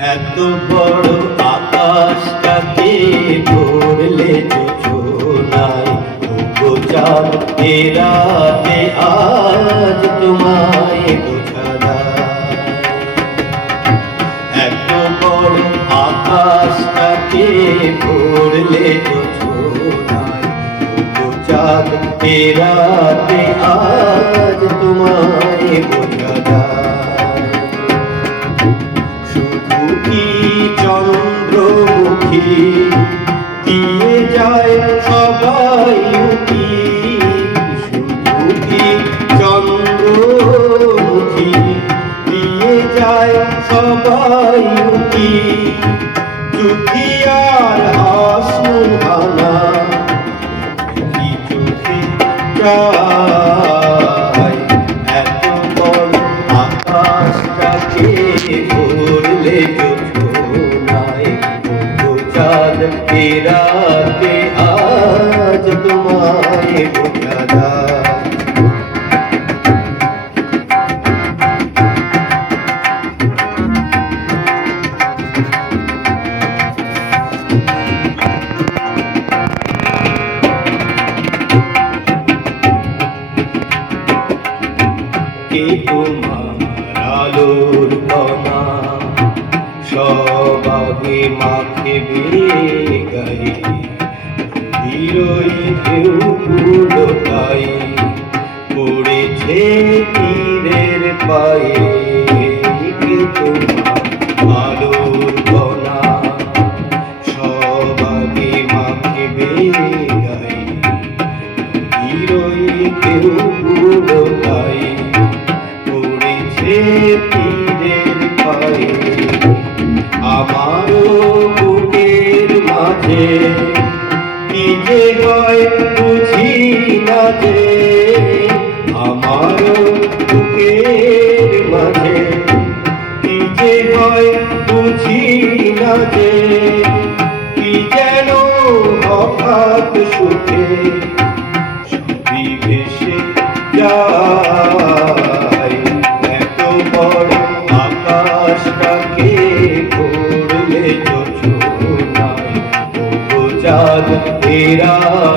এত বড় আকাশটাকে ভরলে যোজনায়, ওগো চাঁদ এ রাতে আজ তোমায় বোঝা যায়। এত বড় আকাশটাকে ভরলে যোজনায়, ওগো চাঁদ এ রাতে আজ তোমায় বোঝা যায়। চন্দ্রমুখী দিয়ে যায় সবাই উঠি, শুধু কি চন্দ্রমুখী দিয়ে যায় সবাই উঠি, চুকিয়ার হাসুহানা কি চোখে যায়। এত বড় আকাশটাকে ভরলে এ রাতে আজ তোমায় বোঝা যায়। কে তোমার আলোর কণা সবাগে মাখে গায়ে, হিরোই ঢেউগুলো তাই পড়েছে তীরের পায়ে। কে তোমার আলোর কণা সবাগে মাখে গায়ে, হিরোই ঢেউগুলো তাই পড়েছে তীরের পায়ে। আমারও বুকের মাঝে কি যে হয় বুঝি না যে, আমারও বুকের মাঝে কি যে হয় বুঝি না যে, কি যেন হঠাৎ সুখে সবই ভেসে যায়। এত বড় আকাশটাকে ভরলে যোজনায়, ওগো চাঁদ এ রাতে